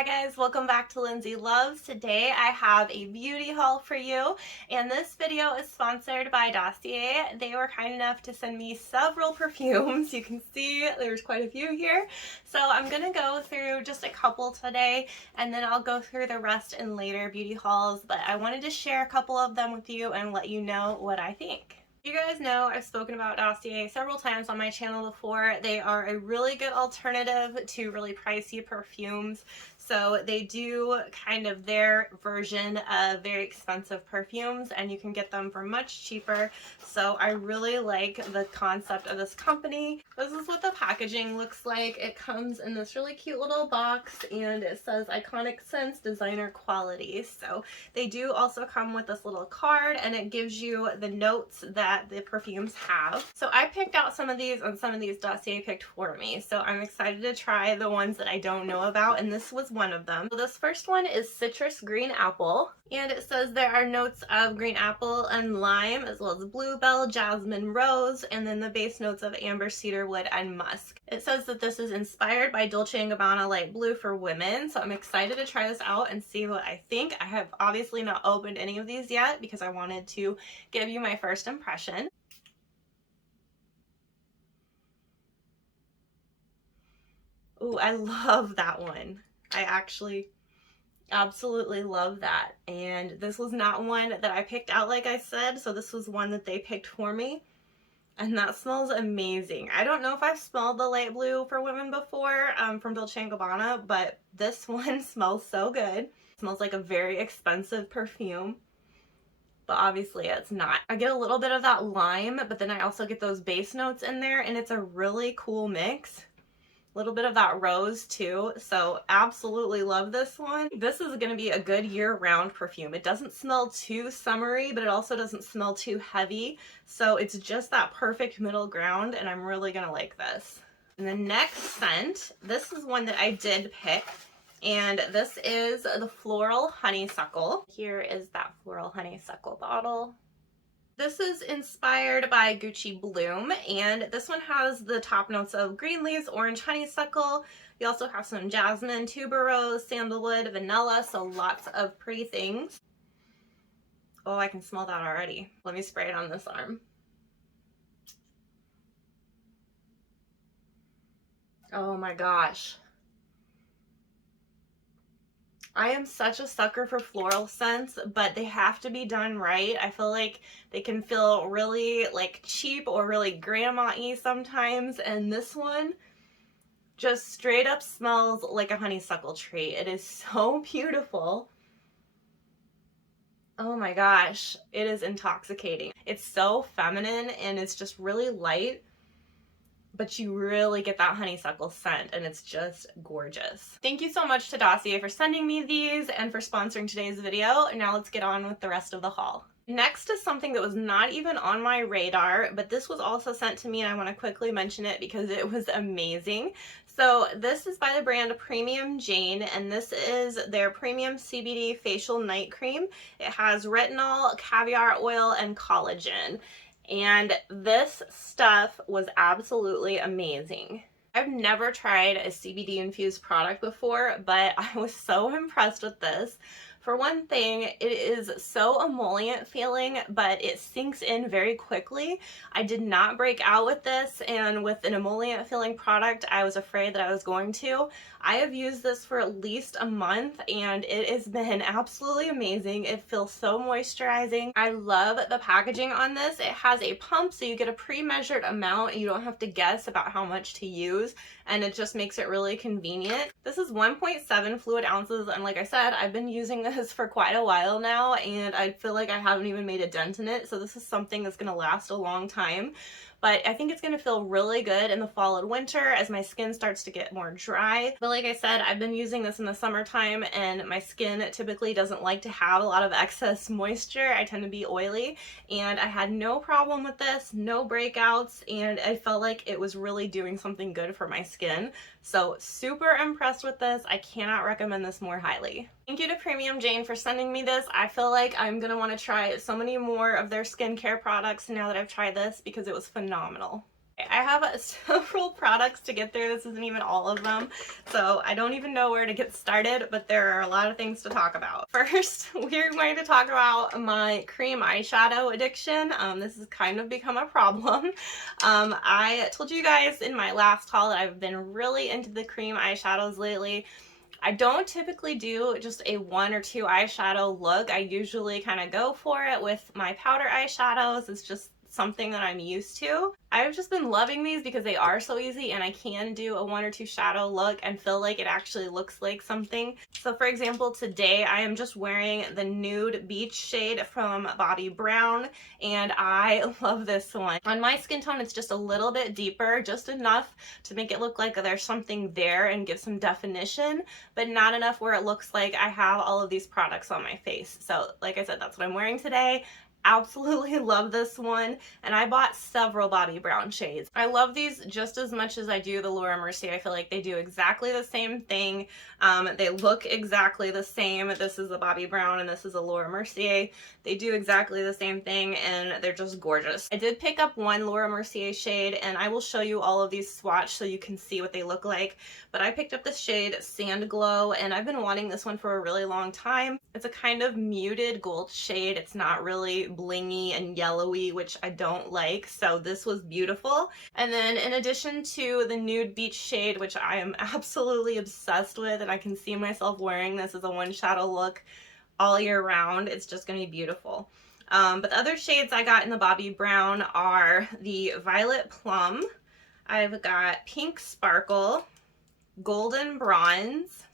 Hi guys, welcome back to Lindsey Loves. Today I have a beauty haul for you, and this video is sponsored by Dossier. They were kind enough to send me several perfumes. You can see there's quite a few here. So I'm gonna go through just a couple today, and then I'll go through the rest in later beauty hauls, but I wanted to share a couple of them with you and let you know what I think. You guys know I've spoken about Dossier several times on my channel before. They are a really good alternative to really pricey perfumes. So they do kind of their version of very expensive perfumes, and you can get them for much cheaper. So I really like the concept of this company. This is what the packaging looks like. It comes in this really cute little box, and it says iconic scents, designer quality. So they do also come with this little card, and it gives you the notes that the perfumes have. So I picked out some of these, and some of these Dossier picked for me. So I'm excited to try the ones that I don't know about, and this was one of them. So this first one is Citrus Green Apple, and it says there are notes of green apple and lime, as well as bluebell, jasmine, rose, and then the base notes of amber, cedarwood, and musk. It says that this is inspired by Dolce & Gabbana Light Blue for women, so I'm excited to try this out and see what I think. I have obviously not opened any of these yet because I wanted to give you my first impression. Ooh, I love that one. I actually absolutely love that. And this was not one that I picked out, like I said, so this was one that they picked for me. And that smells amazing. I don't know if I've smelled the light blue for women before from Dolce & Gabbana, but this one smells so good. It smells like a very expensive perfume, but obviously it's not. I get a little bit of that lime, but then I also get those base notes in there, and it's a really cool mix. A little bit of that rose too, so absolutely love this one. This is going to be a good year-round perfume. It doesn't smell too summery, but it also doesn't smell too heavy, so it's just that perfect middle ground, and I'm really going to like this. And the next scent, this is one that I did pick, and this is the Floral Honeysuckle. Here is that Floral Honeysuckle bottle. This is inspired by Gucci Bloom, and this one has the top notes of green leaves, orange honeysuckle. You also have some jasmine, tuberose, sandalwood, vanilla, so lots of pretty things. Oh, I can smell that already. Let me spray it on this arm. Oh my gosh. I am such a sucker for floral scents, but they have to be done right. I feel like they can feel really like cheap or really grandma-y sometimes, and this one just straight up smells like a honeysuckle tree. It is so beautiful. Oh my gosh, it is intoxicating. It's so feminine and it's just really light, but you really get that honeysuckle scent, and it's just gorgeous. Thank you so much to Dossier for sending me these and for sponsoring today's video. Now let's get on with the rest of the haul. Next is something that was not even on my radar, but this was also sent to me, and I want to quickly mention it because it was amazing. So this is by the brand Premium Jane, and this is their Premium CBD Facial Night Cream. It has retinol, caviar oil, and collagen. And this stuff was absolutely amazing. I've never tried a CBD infused product before, but I was so impressed with this. For one thing, it is so emollient feeling, but it sinks in very quickly. I did not break out with this, and with an emollient feeling product, I was afraid that I was going to. I have used this for at least a month, and it has been absolutely amazing. It feels so moisturizing. I love the packaging on this. It has a pump, so you get a pre-measured amount. You don't have to guess about how much to use, and it just makes it really convenient. This is 1.7 fluid ounces, and like I said, I've been using this for quite a while now, and I feel like I haven't even made a dent in it, so this is something that's going to last a long time. But I think it's going to feel really good in the fall and winter as my skin starts to get more dry. But like I said, I've been using this in the summertime, and my skin typically doesn't like to have a lot of excess moisture. I tend to be oily, and I had no problem with this, no breakouts, and I felt like it was really doing something good for my skin. So super impressed with this. I cannot recommend this more highly. Thank you to Premium Jane for sending me this. I feel like I'm gonna want to try so many more of their skincare products now that I've tried this because it was phenomenal. I have several products to get through. This isn't even all of them, so I don't even know where to get started, but there are a lot of things to talk about. First, we're going to talk about my cream eyeshadow addiction. This has kind of become a problem. I told you guys in my last haul that I've been really into the cream eyeshadows lately. I don't typically do just a 1 or 2 eyeshadow look. I usually kind of go for it with my powder eyeshadows. It's just something that I'm used to. I've just been loving these because they are so easy and I can do a 1 or 2 shadow look and feel like it actually looks like something. So for example, today I am just wearing the Nude Beach shade from Bobbi Brown and I love this one. On my skin tone, it's just a little bit deeper, just enough to make it look like there's something there and give some definition, but not enough where it looks like I have all of these products on my face. So like I said, that's what I'm wearing today. Absolutely love this one, and I bought several Bobbi Brown shades. I love these just as much as I do the Laura Mercier. I feel like they do exactly the same thing. They look exactly the same. This is a Bobbi Brown and this is a Laura Mercier. They do exactly the same thing and they're just gorgeous. I did pick up one Laura Mercier shade and I will show you all of these swatched so you can see what they look like, but I picked up this shade Sand Glow and I've been wanting this one for a really long time. It's a kind of muted gold shade. It's not really blingy and yellowy, which I don't like, so this was beautiful. And then in addition to the Nude Beach shade, which I am absolutely obsessed with, and I can see myself wearing this as a 1 shadow look all year round, it's just gonna be beautiful. But the other shades I got in the Bobbi Brown are the Violet Plum, I've got Pink Sparkle, Golden Bronze,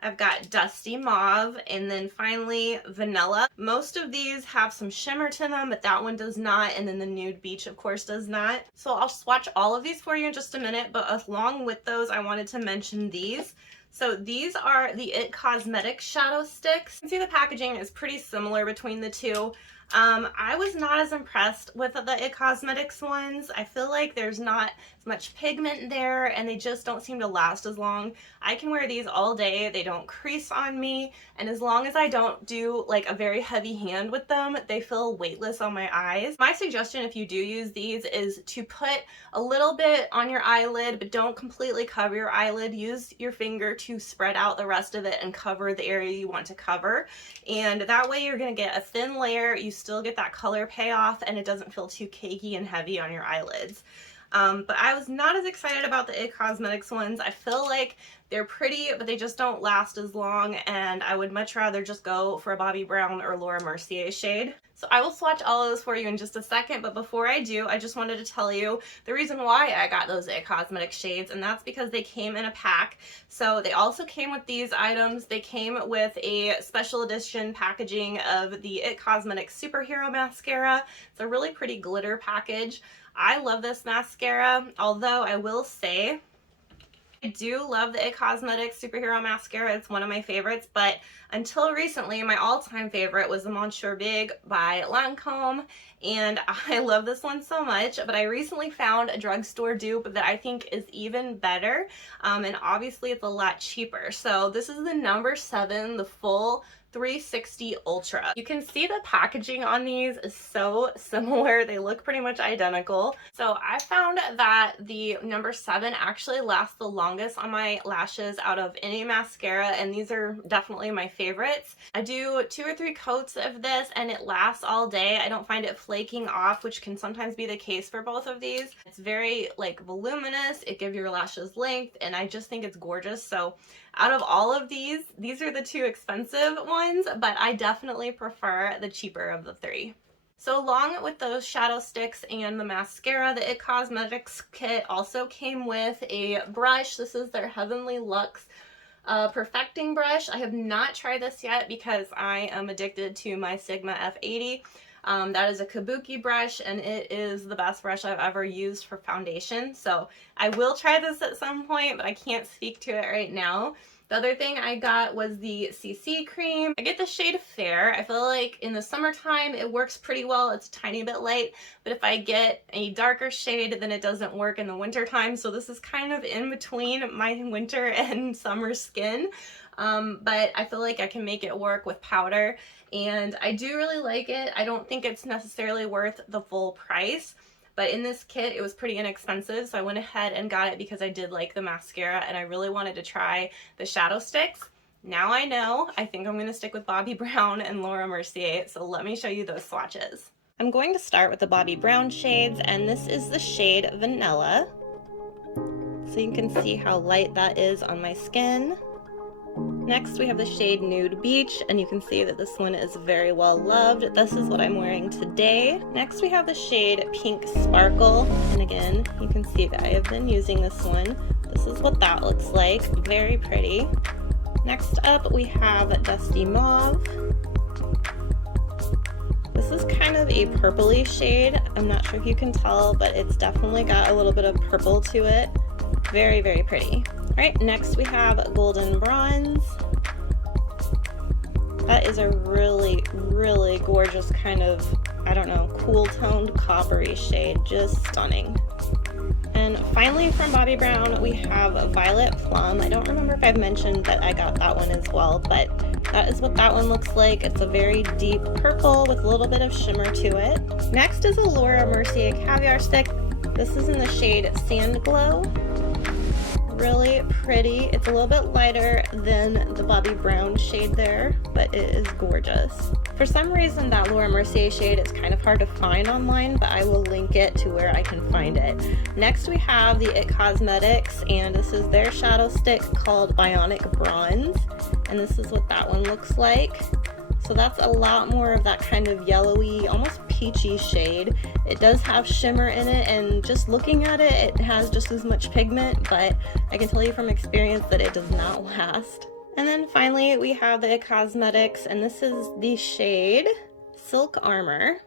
I've got Dusty Mauve, and then finally Vanilla. Most of these have some shimmer to them, but that one does not, and then the Nude Beach of course does not. So I'll swatch all of these for you in just a minute, but along with those I wanted to mention these. So these are the IT Cosmetics shadow sticks. You can see the packaging is pretty similar between the two. I was not as impressed with the IT Cosmetics ones. I feel like there's not as much pigment there and they just don't seem to last as long. I can wear these all day, they don't crease on me, and as long as I don't do like a very heavy hand with them, they feel weightless on my eyes. My suggestion if you do use these is to put a little bit on your eyelid, but don't completely cover your eyelid. Use your finger to spread out the rest of it and cover the area you want to cover, and that way you're going to get a thin layer, you still get that color payoff, and it doesn't feel too cakey and heavy on your eyelids. But I was not as excited about the IT Cosmetics ones. I feel like they're pretty, but they just don't last as long, and I would much rather just go for a Bobbi Brown or Laura Mercier shade. So I will swatch all of those for you in just a second, but before I do, I just wanted to tell you the reason why I got those IT Cosmetics shades, and that's because they came in a pack. So they also came with these items. They came with a special edition packaging of the IT Cosmetics Superhero Mascara. It's a really pretty glitter package. I love this mascara, although I will say I do love the IT Cosmetics Superhero Mascara. It's one of my favorites, but until recently, my all-time favorite was the Monsieur Big by Lancome, and I love this one so much, but I recently found a drugstore dupe that I think is even better, and obviously it's a lot cheaper. So this is the number 7, the full 360 Ultra. You can see the packaging on these is so similar. They look pretty much identical. So I found that the number 7 actually lasts the longest on my lashes out of any mascara, and these are definitely my favorites. I do 2 or 3 coats of this and it lasts all day. I don't find it flaking off, which can sometimes be the case for both of these. It's very like voluminous, it gives your lashes length, and I just think it's gorgeous. So out of all of these are the 2 expensive ones, but I definitely prefer the cheaper of the 3. So along with those shadow sticks and the mascara, the IT Cosmetics kit also came with a brush. This is their Heavenly Luxe perfecting brush. I have not tried this yet because I am addicted to my Sigma F80. That is a kabuki brush and it is the best brush I've ever used for foundation. So I will try this at some point, but I can't speak to it right now. The other thing I got was the CC cream. I get the shade Fair. I feel like in the summertime it works pretty well. It's a tiny bit light, but if I get a darker shade, then it doesn't work in the winter time. So this is kind of in between my winter and summer skin. But I feel like I can make it work with powder, and I do really like it. I don't think it's necessarily worth the full price, but in this kit it was pretty inexpensive, so I went ahead and got it because I did like the mascara and I really wanted to try the shadow sticks. Now I know, I think I'm going to stick with Bobbi Brown and Laura Mercier, so let me show you those swatches. I'm going to start with the Bobbi Brown shades, and this is the shade Vanilla. So you can see how light that is on my skin. Next we have the shade Nude Beach, and you can see that this one is very well loved. This is what I'm wearing today. Next we have the shade Pink Sparkle, and again you can see that I have been using this one. This is what that looks like, very pretty. Next up we have Dusty Mauve. This is kind of a purpley shade. I'm not sure if you can tell, but it's definitely got a little bit of purple to it. Very, very pretty. Alright, next we have Golden Bronze. That is a really, really gorgeous kind of, I don't know, cool toned coppery shade. Just stunning. And finally from Bobbi Brown we have Violet Plum. I don't remember if I've mentioned that I got that one as well, but that is what that one looks like. It's a very deep purple with a little bit of shimmer to it. Next is a Laura Mercier Caviar Stick. This is in the shade Sand Glow. Really pretty. It's a little bit lighter than the Bobbi Brown shade there, but it is gorgeous. For some reason that Laura Mercier shade is kind of hard to find online, but I will link it to where I can find it. Next we have the IT Cosmetics, and this is their shadow stick called Bionic Bronze, and this is what that one looks like. So that's a lot more of that kind of yellowy, almost peachy shade. It does have shimmer in it, and just looking at it, it has just as much pigment, but I can tell you from experience that it does not last. And then finally we have the IT Cosmetics, and this is the shade Silk Armor.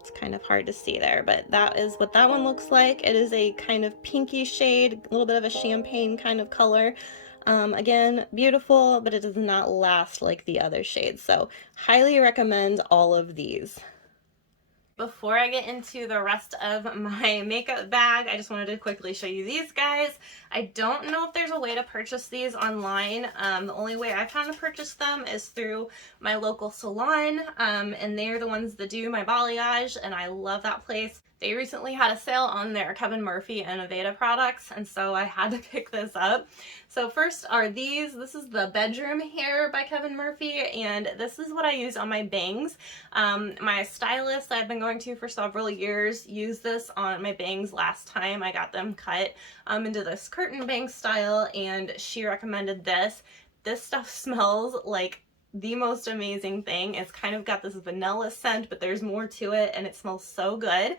It's kind of hard to see there, but that is what that one looks like. It is a kind of pinky shade, a little bit of a champagne kind of color. Again, beautiful, but it does not last like the other shades, so highly recommend all of these. Before I get into the rest of my makeup bag, I just wanted to quickly show you these guys. I don't know if there's a way to purchase these online. The only way I found to purchase them is through my local salon, and they're the ones that do my balayage, and I love that place. They recently had a sale on their Kevin Murphy and Aveda products, and so I had to pick this up. So first are these. This is the Bedroom Hair by Kevin Murphy, and this is what I use on my bangs. My stylist I've been going to for several years used this on my bangs last time I got them cut into this curtain bang style, and she recommended this. This stuff smells like the most amazing thing. It's kind of got this vanilla scent, but there's more to it, and it smells so good.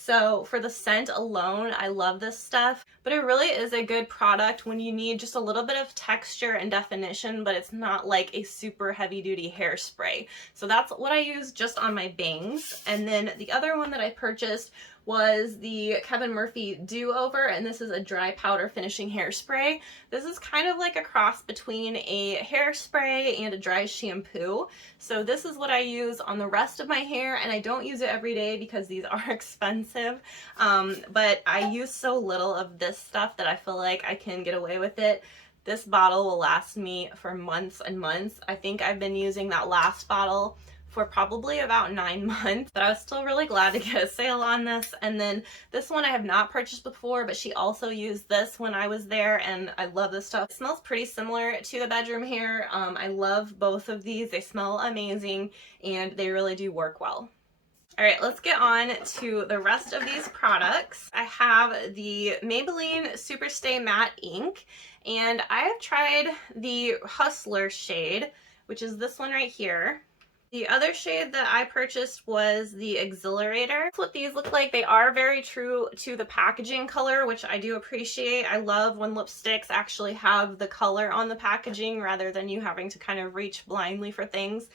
So for the scent alone, I love this stuff, but it really is a good product when you need just a little bit of texture and definition, but it's not like a super heavy duty hairspray. So that's what I use just on my bangs. And then the other one that I purchased was the Kevin Murphy Do-Over, and this is a dry powder finishing hairspray. This is kind of like a cross between a hairspray and a dry shampoo. So this is what I use on the rest of my hair, and I don't use it every day because these are expensive, but I use so little of this stuff that I feel like I can get away with it. This bottle will last me for months and months. I think I've been using that last bottle for probably about 9 months, but I was still really glad to get a sale on this. And then this one I have not purchased before, but she also used this when I was there, and I love this stuff. It smells pretty similar to the Bedroom Hair. I love both of these. They smell amazing, and they really do work well. All right, let's get on to the rest of these products. I have the Maybelline Superstay Matte Ink, and I have tried the Hustler shade, which is this one right here. The other shade that I purchased was the Exhilarator. That's what these look like. They are very true to the packaging color, which I do appreciate. I love when lipsticks actually have the color on the packaging rather than you having to kind of reach blindly for things.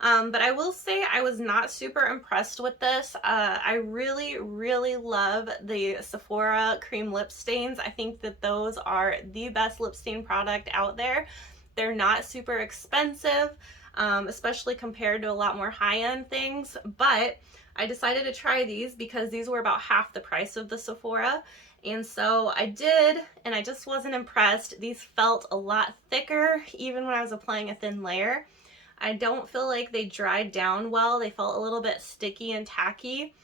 But I will say I was not super impressed with this. I really, really love the Sephora cream lip stains. I think that those are the best lip stain product out there. They're not super expensive, especially compared to a lot more high-end things, but I decided to try these because these were about half the price of the Sephora, and so I did, and I just wasn't impressed. These felt a lot thicker even when I was applying a thin layer. I don't feel like they dried down well. They felt a little bit sticky and tacky.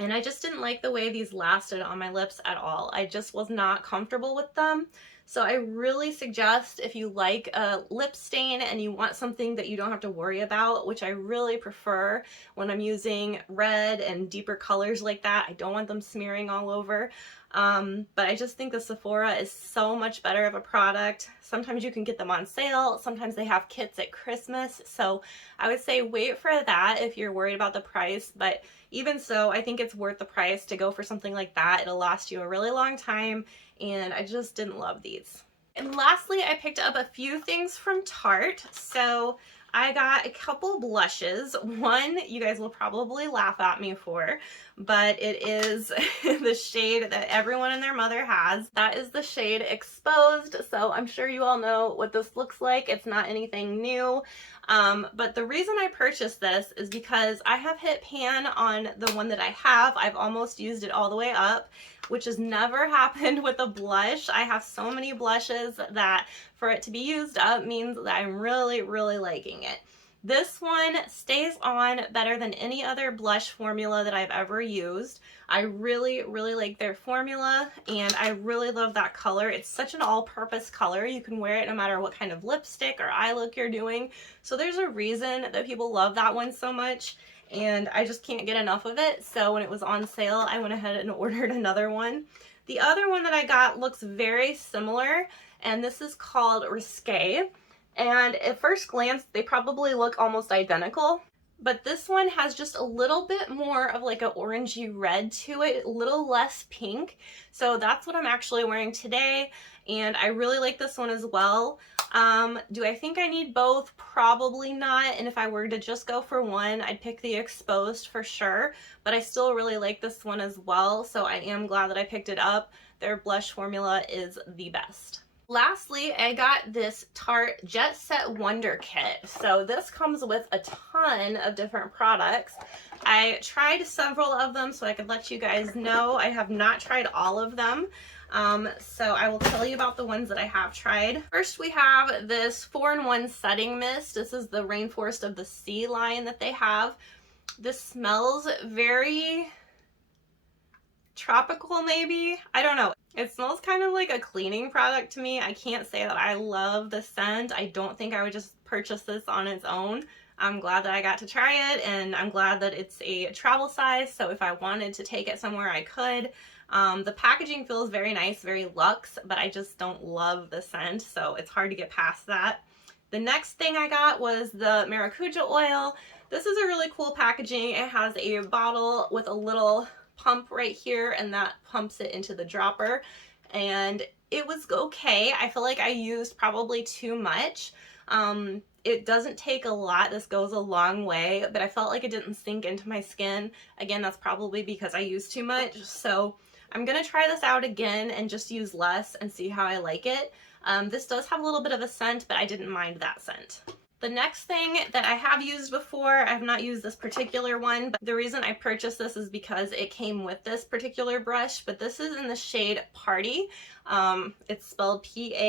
And I just didn't like the way these lasted on my lips at all. I just was not comfortable with them. So I really suggest, if you like a lip stain and you want something that you don't have to worry about, which I really prefer when I'm using red and deeper colors like that. I don't want them smearing all over. But I just think the Sephora is so much better of a product. Sometimes you can get them on sale. Sometimes they have kits at Christmas. So I would say wait for that if you're worried about the price. But even so, I think it's worth the price to go for something like that. It'll last you a really long time, and I just didn't love these. And lastly, I picked up a few things from Tarte. So I got a couple blushes. One you guys will probably laugh at me for, but it is the shade that everyone and their mother has. That is the shade Exposed. So I'm sure you all know what this looks like. It's not anything new. But the reason I purchased this is because I have hit pan on the one that I have. I've almost used it all the way up, which has never happened with a blush. I have so many blushes that for it to be used up means that I'm really, really liking it. This one stays on better than any other blush formula that I've ever used. I really, really like their formula, and I really love that color. It's such an all-purpose color. You can wear it no matter what kind of lipstick or eye look you're doing. So there's a reason that people love that one so much, and I just can't get enough of it. So when it was on sale, I went ahead and ordered another one. The other one that I got looks very similar, and this is called Risque. And at first glance, they probably look almost identical, but this one has just a little bit more of like an orangey red to it, a little less pink. So that's what I'm actually wearing today, and I really like this one as well. Do I think I need both? Probably not. And if I were to just go for one, I'd pick the Exposed for sure, but I still really like this one as well. So I am glad that I picked it up. Their blush formula is the best. Lastly, I got this Tarte Jet Set Wonder Kit. So this comes with a ton of different products. I tried several of them so I could let you guys know. I have not tried all of them. So I will tell you about the ones that I have tried. First, we have this 4-in-1 setting mist. This is the Rainforest of the Sea line that they have. This smells very tropical, maybe? I don't know. It smells kind of like a cleaning product to me. I can't say that I love the scent. I don't think I would just purchase this on its own. I'm glad that I got to try it, and I'm glad that it's a travel size, so if I wanted to take it somewhere I could. The packaging feels very nice, very luxe, but I just don't love the scent, so it's hard to get past that. The next thing I got was the maracuja oil. This is a really cool packaging. It has a bottle with a little pump right here, and that pumps it into the dropper, and it was okay. I feel like I used probably too much. It doesn't take a lot. This goes a long way, but I felt like it didn't sink into my skin. Again, that's probably because I used too much. So I'm gonna try this out again and just use less and see how I like it. This does have a little bit of a scent, but I didn't mind that scent. The next thing that I have used before, I have not used this particular one, but the reason I purchased this is because it came with this particular brush, but this is in the shade Party. It's spelled P-A-A-A-R-T-Y,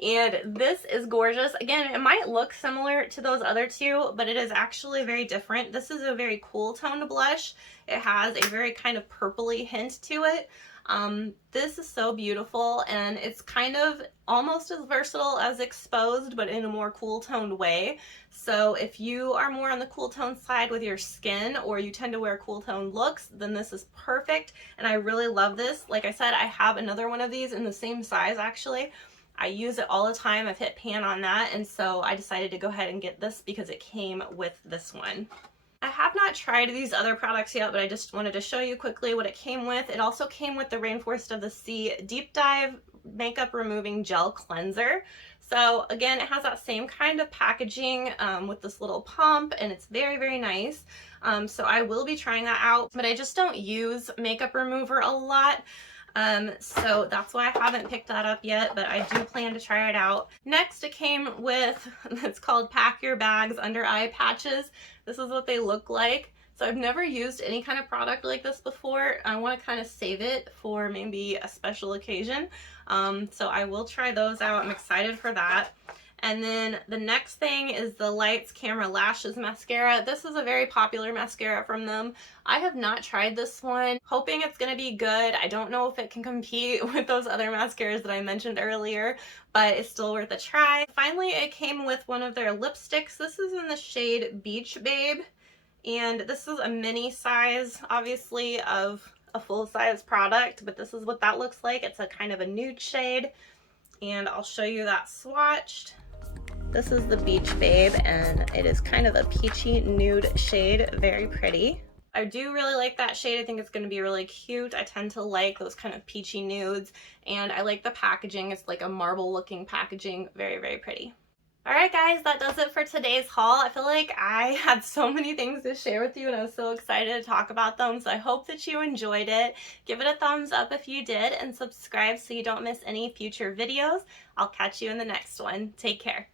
and this is gorgeous. Again, it might look similar to those other two, but it is actually very different. This is a very cool toned blush. It has a very kind of purpley hint to it. This is so beautiful, and it's kind of almost as versatile as Exposed, but in a more cool toned way. So if you are more on the cool tone side with your skin, or you tend to wear cool tone looks, then this is perfect, and I really love this. Like I said, I have another one of these in the same size actually. I use it all the time. I've hit pan on that, and so I decided to go ahead and get this because it came with this one. I have not tried these other products yet, but I just wanted to show you quickly what it came with. It also came with the Rainforest of the Sea Deep Dive Makeup Removing Gel Cleanser. So again, it has that same kind of packaging with this little pump, and it's very, very nice. So I will be trying that out, but I just don't use makeup remover a lot. So that's why I haven't picked that up yet, but I do plan to try it out. Next, it came with, it's called Pack Your Bags Under Eye Patches. This is what they look like. So I've never used any kind of product like this before. I want to kind of save it for maybe a special occasion. So I will try those out. I'm excited for that. And then the next thing is the Lights Camera Lashes mascara. This is a very popular mascara from them. I have not tried this one. Hoping it's going to be good. I don't know if it can compete with those other mascaras that I mentioned earlier, but it's still worth a try. Finally, it came with one of their lipsticks. This is in the shade Beach Babe, and this is a mini size, obviously, of a full-size product, but this is what that looks like. It's a kind of a nude shade, and I'll show you that swatched. This is the Beach Babe, and it is kind of a peachy nude shade, very pretty. I do really like that shade. I think it's going to be really cute. I tend to like those kind of peachy nudes, and I like the packaging. It's like a marble looking packaging, very, very pretty. Alright guys, that does it for today's haul. I feel like I had so many things to share with you and I was so excited to talk about them, so I hope that you enjoyed it. Give it a thumbs up if you did, and subscribe so you don't miss any future videos. I'll catch you in the next one. Take care.